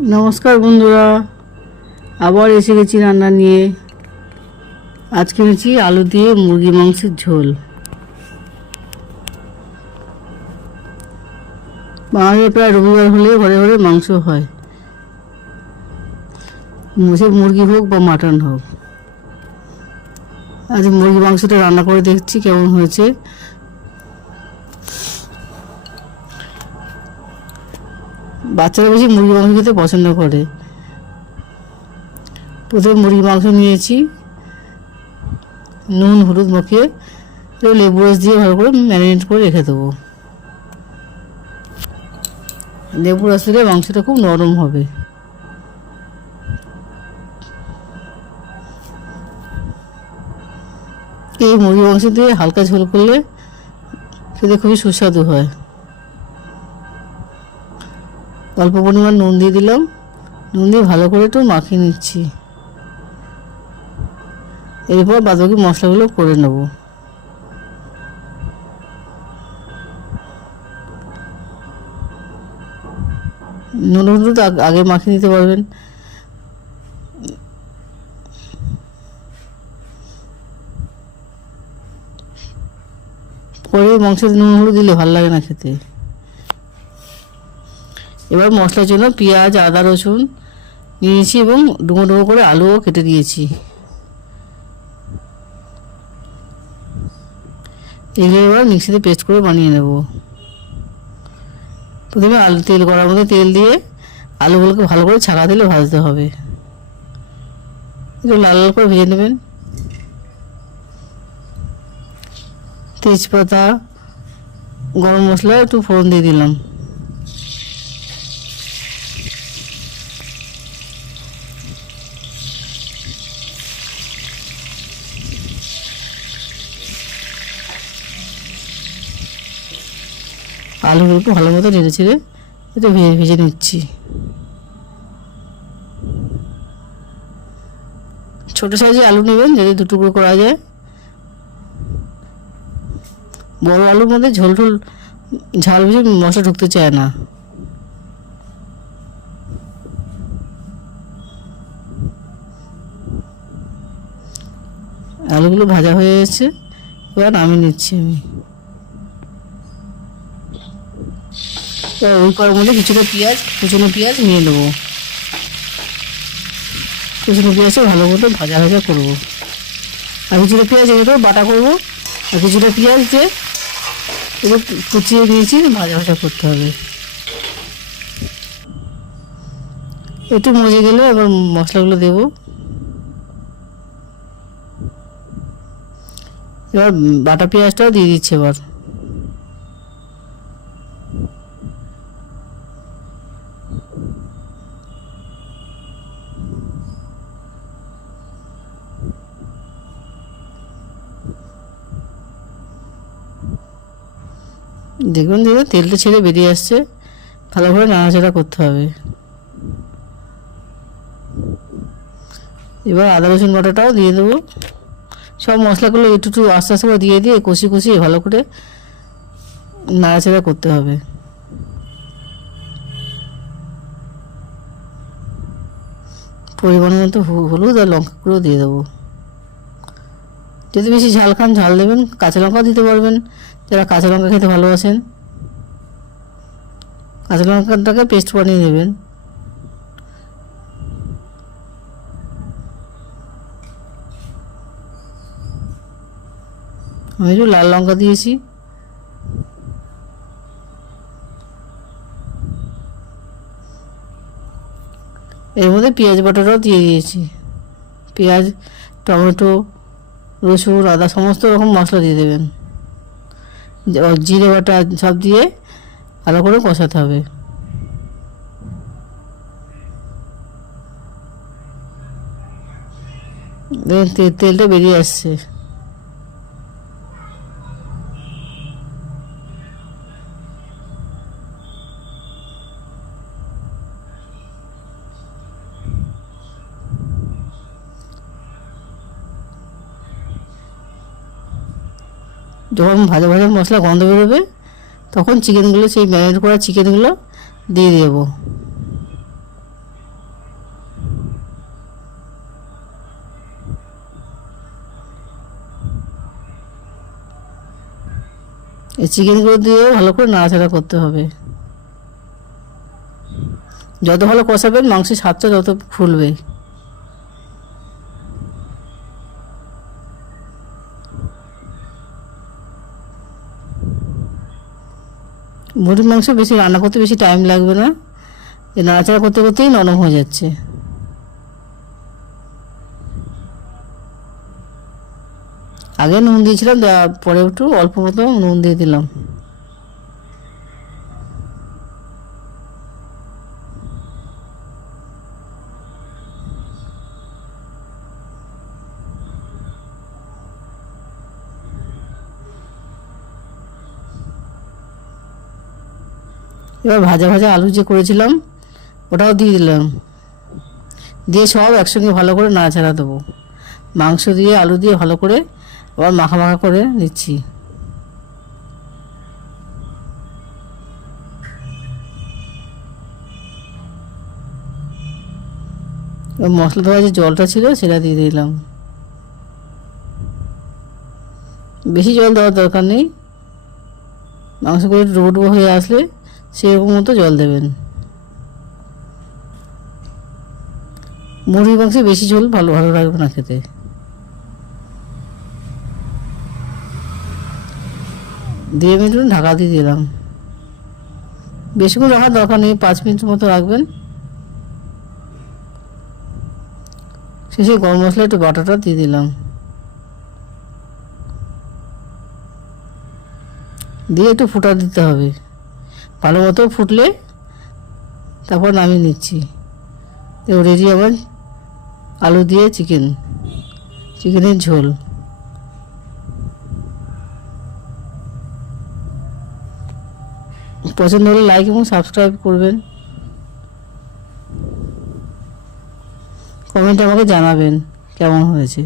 নমস্কার বন্ধুরা, আবার এসে গেছি রান্না নিয়ে। আজ কিনেছি আলু দিয়ে মুরগি মাংসের ঝোল। বাঙালির প্রায় রবিবার হলে ঘরে ঘরে মাংস হয়। সে মুরগি হোক বা মাটন হোক। আজ মুরগি মাংসটা রান্না করে দেখছি কেমন হয়েছে। বাচ্চারা বেশি মুরগি মাংস খেতে পছন্দ করে। প্রথমে মুরগি মাংস নিয়েছি, নুন, হলুদ মাখিয়ে লেবু রস দিয়ে ভালো করে ম্যারিনেট করে রেখে দেবো। লেবু রস দিলে মাংসটা খুব নরম হবে। এই মুরগি মাংস দিয়ে হালকা ঝোল করলে খেতে খুবই সুস্বাদু হয়। অল্প পরিমাণ নুন দিয়ে দিলাম। নুন দিয়ে ভালো করে একটু মাখিয়ে নিচ্ছি। এরপর বাদবাকি মশলাগুলো করে নেব। নুন হলুদ আগ- মাখিয়ে নিতে পারবেন। পরে মাংসের নুন হলুদ দিলে ভালো লাগে না খেতে। এবার মশলার জন্য পেঁয়াজ, আদা, রসুন নিয়েছি এবং ডুমো ডুমো করে আলুও কেটে দিয়েছি এগুলো এবার মিক্সিতে পেস্ট করে বানিয়ে নেব। প্রথমে আলু তেল করার মধ্যে তেল দিয়ে আলুগুলোকে ভালো করে ছাকা দিলে ভাজতে হবে। একটু লাল লাল করে ভেজে নেবেন। তেজপাতা, গরম মশলা একটু ফোড়ন দিয়ে দিলাম। আলুগুলোকে ভালো মতো নেড়ে ছেড়ে একটু ভেজে ভেজে নিচ্ছি। ছোটো সাইজে আলু নেবেন যদি দু করা যায়। বড় আলুর মধ্যে ঝোল ঝোল, ঝাল বেশি মশলা ঢুকতে চায় না। আলুগুলো ভাজা হয়ে গেছে এবার নামিয়ে নিচ্ছি আমি। তো ওই করার মধ্যে কিছুটা পেঁয়াজ, কুচনো পেঁয়াজ নিয়ে নেব। কুচনো পেঁয়াজটা ভালো মতো ভাজা ভাজা করব। আর কিছুটা পেঁয়াজ এগুলো বাটা করব। আর কিছুটা পেঁয়াজ দিয়ে এবার কুচিয়ে দিয়েছি, ভাজা ভাজা করতে হবে। একটু মজে গেলে এবার মশলাগুলো দেবো। এবার বাটা পেঁয়াজটাও দিয়ে দিচ্ছে এবার। দেখুন দিদি, তেলটা ছেড়ে বেরিয়ে আসছে। ভালো করে নাড়াচাড়া করতে হবে। এবার আদা, রসুন বাটাটাও দিয়ে দেবো। সব মশলাগুলো একটু একটু আস্তে আস্তে করে দিয়ে দিয়ে কষি কষিয়ে ভালো করে নাড়াচাড়া করতে হবে। পরিমাণ মতো হলুদ আর লঙ্কা গুঁড়ো দিয়ে দেবো। যদি বেশি ঝাল খান, ঝাল দেবেন, কাঁচা লঙ্কাও দিতে পারবেন। যারা কাঁচা লঙ্কা খেতে ভালোবাসেন, কাঁচা লঙ্কাটাকে পেস্ট বানিয়ে নেবেন। আমি একটু লাল লঙ্কা দিয়েছি। এর মধ্যে পেঁয়াজ বাটাটাও দিয়ে দিয়েছি। পেঁয়াজ, টমেটো রসুন, আদা, সমস্ত রকম মশলা দিয়ে দেবেন। জিরে, বাটা সব দিয়ে ভালো করে কষাতে হবে। তেলটা বেরিয়ে আসছে। যখন ভাজা ভাজা মশলা গন্ধ বেরোবে, তখন চিকেনগুলো সেই ম্যারিনেট করা চিকেনগুলো দিয়ে দেবো। এই চিকেনগুলো দিয়েও ভালো করে নাড়াচাড়া করতে হবে। যত ভালো কষাবেন, মাংসের স্বাদটা যত ফুলবে। মুরগির মাংস বেশি, রান্না করতে বেশি টাইম লাগবে না। যে নাড়াচাড়া করতে করতেই নরম হয়ে যাচ্ছে। আগে নুন দিয়েছিলাম পরে একটু অল্প মতো নুন দিয়ে দিলাম। এবার ভাজা ভাজা আলু যে করেছিলাম, ওটাও দিয়ে দিলাম। দিয়ে সব একসঙ্গে ভালো করে নাড়াচাড়া দেবো। মাংস দিয়ে, আলু দিয়ে ভালো করে আবার মাখা মাখা করে নিচ্ছি। মশলা দেওয়া যে জলটা ছিল, সেটা দিয়ে দিলাম। বেশি জল দেওয়ার দরকার নেই। মাংস করে রোড হয়ে আসলে সেরকম মতো জল দেবেন। মুরগির মাংসে বেশি ঝোল ভালো ভালো লাগবে না খেতে। দিয়ে মিনিট ঢাকা দিয়ে দিলাম। বেশিক্ষণ রাখার দরকার নেই, পাঁচ মিনিট মতো রাখবেন। শেষে গরম মশলা একটু বাটাটা দিয়ে দিলাম। দিয়ে একটু ফুটা দিতে হবে। ভালো মতো ফুটলে তারপর নামিয়ে নিচ্ছি। তো রেডি আমার আলু দিয়ে চিকেন, চিকেনের ঝোল। পছন্দ হলে লাইক এবং সাবস্ক্রাইব করবেন। কমেন্টে আমাকে জানাবেন কেমন হয়েছে।